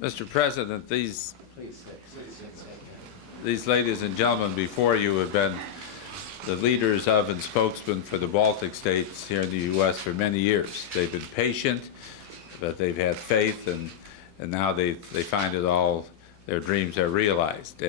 Mr. President, these ladies and gentlemen before you have been the leaders of and spokesmen for the Baltic states here in the U.S. for many years. They've been patient, but they've had faith, and now they find it all, their dreams are realized.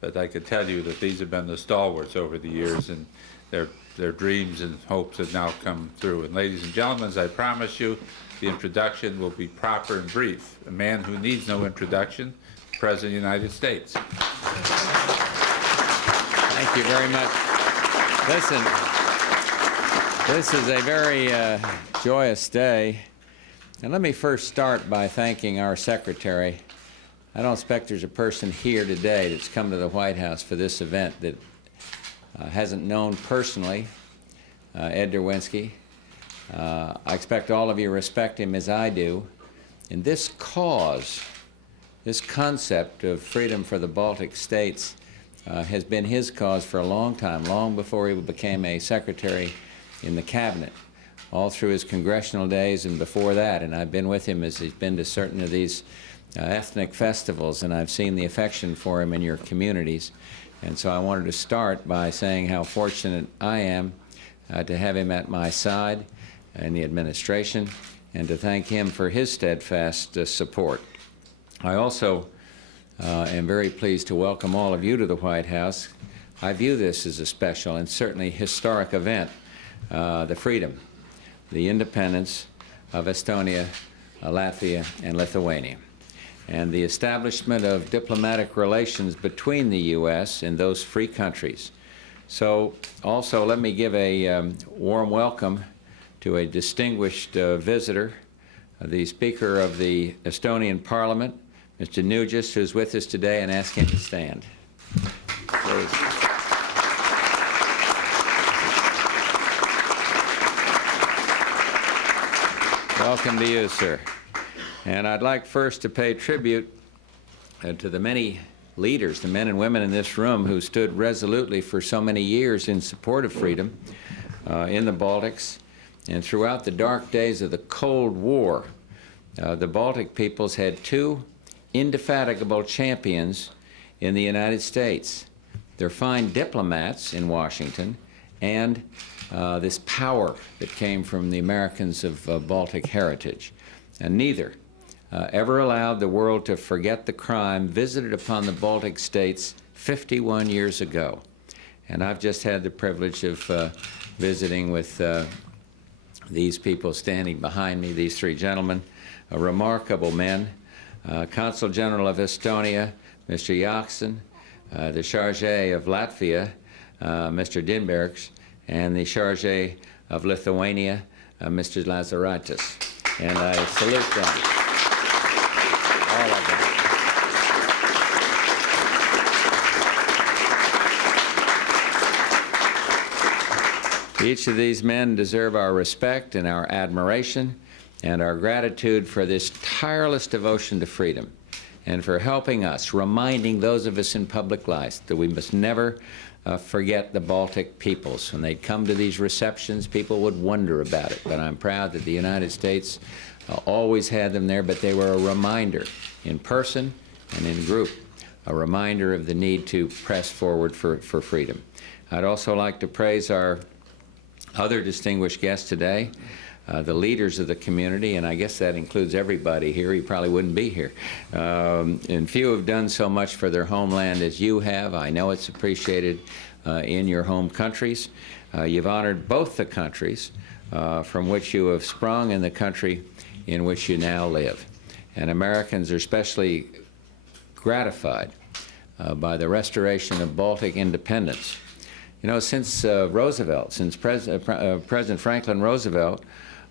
But I could tell you that these have been the stalwarts over the years, and their dreams and hopes have now come through. And ladies and gentlemen, as I promise you, the introduction will be proper and brief. A man who needs no introduction, President of the United States. Thank you very much. Listen, this is a very joyous day. And let me first start by thanking our secretary. I don't expect there's a person here today that's come to the White House for this event that hasn't known personally Ed Derwinski. I expect all of you respect him as I do. And this cause, this concept of freedom for the Baltic states has been his cause for a long time, long before he became a secretary in the cabinet, all through his congressional days and before that. And I've been with him as he's been to certain of these ethnic festivals, and I've seen the affection for him in your communities. And so I wanted to start by saying how fortunate I am to have him at my side in the administration, and to thank him for his steadfast support. I also am very pleased to welcome all of you to the White House. I view this as a special and certainly historic event, the freedom, the independence of Estonia, Latvia, and Lithuania, and the establishment of diplomatic relations between the U.S. and those free countries. So also let me give a warm welcome to a distinguished visitor, the Speaker of the Estonian Parliament, Mr. Nugis, who's with us today, and ask him to stand. Please. Welcome to you, sir. And I'd like first to pay tribute to the many leaders, the men and women in this room who stood resolutely for so many years in support of freedom in the Baltics. And throughout the dark days of the Cold War, the Baltic peoples had two indefatigable champions in the United States. Their fine diplomats in Washington and this power that came from the Americans of Baltic heritage. And neither ever allowed the world to forget the crime visited upon the Baltic states 51 years ago. And I've just had the privilege of visiting with these people standing behind me, these three gentlemen, remarkable men. Consul General of Estonia, Mr. Jaksin, the Charge of Latvia, Mr. Dinbergs, and the Charge of Lithuania, Mr. Lazaraitis. And I salute them, all of them. Each of these men deserve our respect and our admiration and our gratitude for this tireless devotion to freedom and for helping us, reminding those of us in public life that we must never forget the Baltic peoples. When they'd come to these receptions, people would wonder about it, but I'm proud that the United States always had them there, but they were a reminder in person and in group, a reminder of the need to press forward for freedom. I'd also like to praise our other distinguished guests today, the leaders of the community, and I guess that includes everybody here. You probably wouldn't be here. And few have done so much for their homeland as you have. I know it's appreciated in your home countries. You've honored both the countries from which you have sprung and the country in which you now live. And Americans are especially gratified by the restoration of Baltic independence. You know, since Roosevelt, since President Franklin Roosevelt,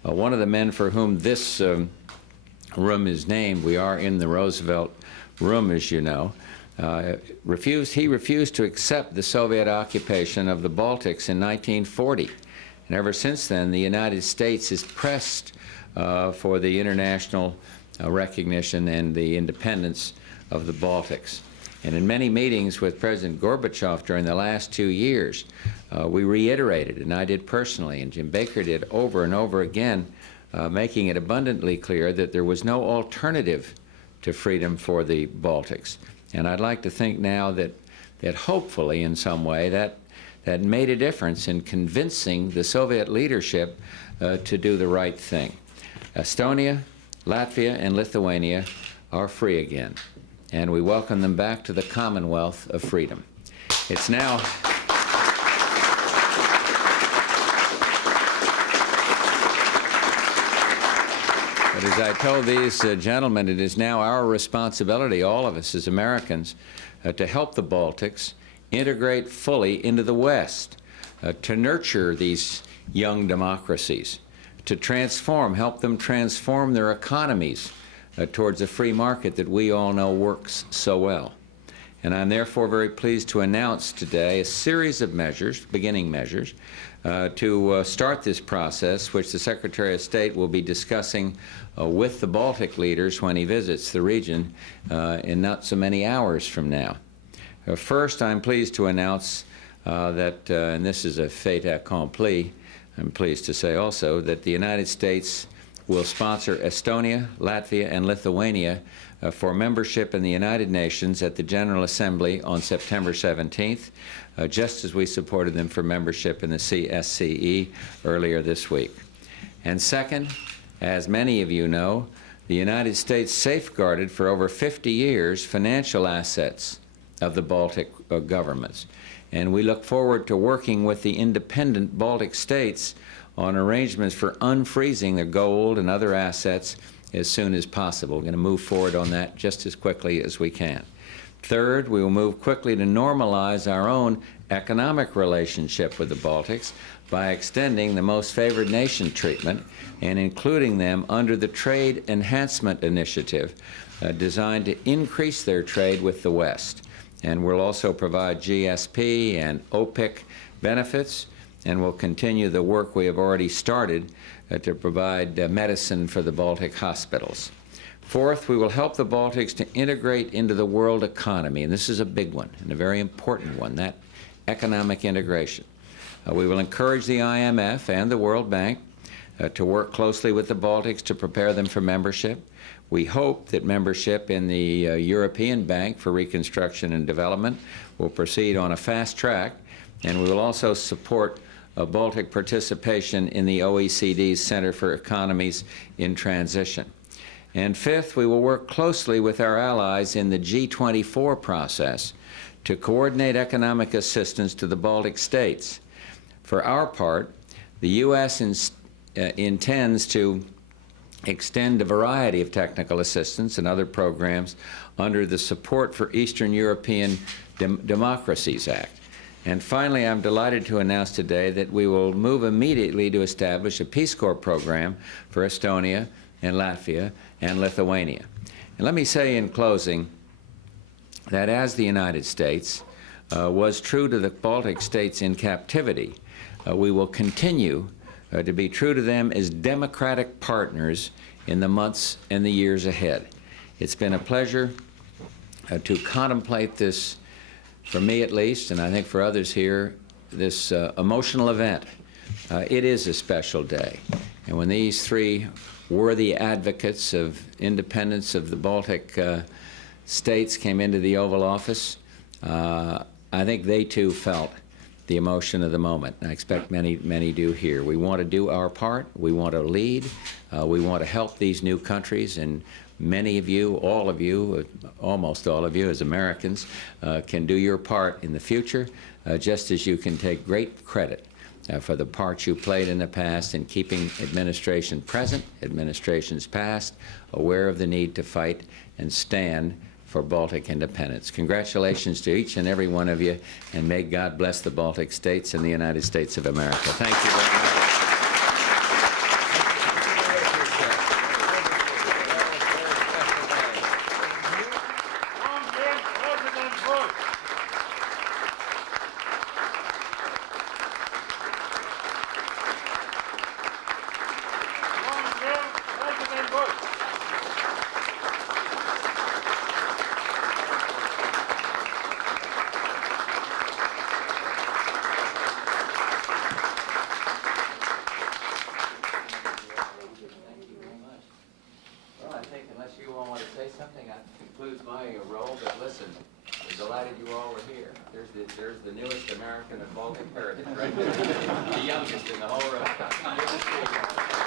one of the men for whom this room is named, we are in the Roosevelt room, as you know, he refused to accept the Soviet occupation of the Baltics in 1940. And ever since then, the United States has pressed for the international recognition and the independence of the Baltics. And in many meetings with President Gorbachev during the last 2 years, we reiterated, and I did personally, and Jim Baker did over and over again, making it abundantly clear that there was no alternative to freedom for the Baltics. And I'd like to think now that hopefully in some way that made a difference in convincing the Soviet leadership to do the right thing. Estonia, Latvia, and Lithuania are free again, and we welcome them back to the Commonwealth of Freedom. It's now But as I told these gentlemen, it is now our responsibility, all of us as Americans, to help the Baltics integrate fully into the West, to nurture these young democracies, to help them transform their economies towards a free market that we all know works so well. And I'm therefore very pleased to announce today a series of measures, beginning measures, to start this process, which the Secretary of State will be discussing with the Baltic leaders when he visits the region in not so many hours from now. First, I'm pleased to announce that, and this is a fait accompli, I'm pleased to say also, that the United States will sponsor Estonia, Latvia, and Lithuania for membership in the United Nations at the General Assembly on September 17th, just as we supported them for membership in the CSCE earlier this week. And second, as many of you know, the United States safeguarded for over 50 years financial assets of the Baltic governments. And we look forward to working with the independent Baltic states on arrangements for unfreezing their gold and other assets as soon as possible. We're going to move forward on that just as quickly as we can. Third, we will move quickly to normalize our own economic relationship with the Baltics by extending the most favored nation treatment and including them under the Trade Enhancement Initiative designed to increase their trade with the West. And we'll also provide GSP and OPIC benefits, and we'll continue the work we have already started to provide medicine for the Baltic hospitals. Fourth, we will help the Baltics to integrate into the world economy, and this is a big one and a very important one, that economic integration. We will encourage the IMF and the World Bank to work closely with the Baltics to prepare them for membership. We hope that membership in the European Bank for Reconstruction and Development will proceed on a fast track, and we will also support Baltic participation in the OECD's Center for Economies in Transition. And fifth, we will work closely with our allies in the G24 process to coordinate economic assistance to the Baltic states. For our part, the U.S. intends to extend a variety of technical assistance and other programs under the Support for Eastern European Democracies Act. And finally, I'm delighted to announce today that we will move immediately to establish a Peace Corps program for Estonia and Latvia and Lithuania. And let me say in closing that as the United States was true to the Baltic states in captivity, we will continue to be true to them as democratic partners in the months and the years ahead. It's been a pleasure to contemplate this, for me at least, and I think for others here, this emotional event. It is a special day. And when these three worthy advocates of independence of the Baltic states came into the Oval Office, I think they too felt the emotion of the moment. I expect many, many do here. We want to do our part. We want to lead. We want to help these new countries, and many of you, all of you, almost all of you as Americans, can do your part in the future, just as you can take great credit for the part you played in the past in keeping administration present, administrations past, aware of the need to fight and stand for Baltic independence. Congratulations to each and every one of you, and may God bless the Baltic states and the United States of America. Thank you very much. all want to say something? That concludes my role, but listen, we're delighted you all were here. There's the newest American of Baltic heritage, right there. The youngest in the whole room. Good to see you.